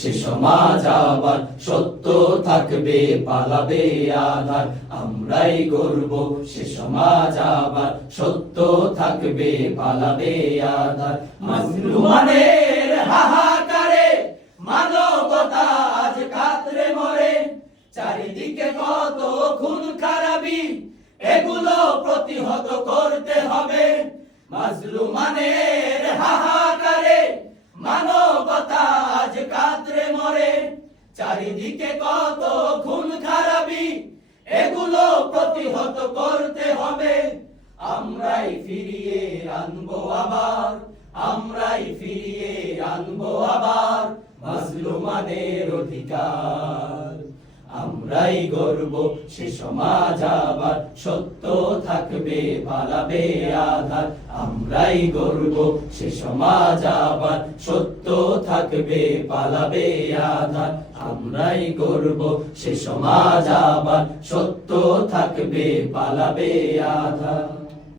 সে সমাজ আবার, সত্য থাকবে পালাবে আধার। আমরাই গর্ব সে সমাজ আবার, সত্য থাকবে পালাবে আধার। মাজলুমানের হাহাকারে মানবতা আজ কাতরে মরে, চারিদিকে কত খুন খারাপি, এগুলো প্রতিহত করতে হবে। মাজলুমানের হাহাকারে মানবতা আজ কাতরে মরে, চারিদিকে কত খুন খারাপি, এগুলো প্রতিহত করতে হবে। আমরাই ফিরিয়ে আনবো আবার, আমরাই ফিরিয়ে আনবো আবার মাজলুমানের অধিকার। আমরাই গর্ব সে সমাজ আবার, সত্য থাকবে পালাবে আধার। আমরাই গর্ব সে সমাজ আবার, সত্য থাকবে পালাবে আধার। আমরাই গর্ব সে সমাজ আবার, সত্য থাকবে পালাবে আধার।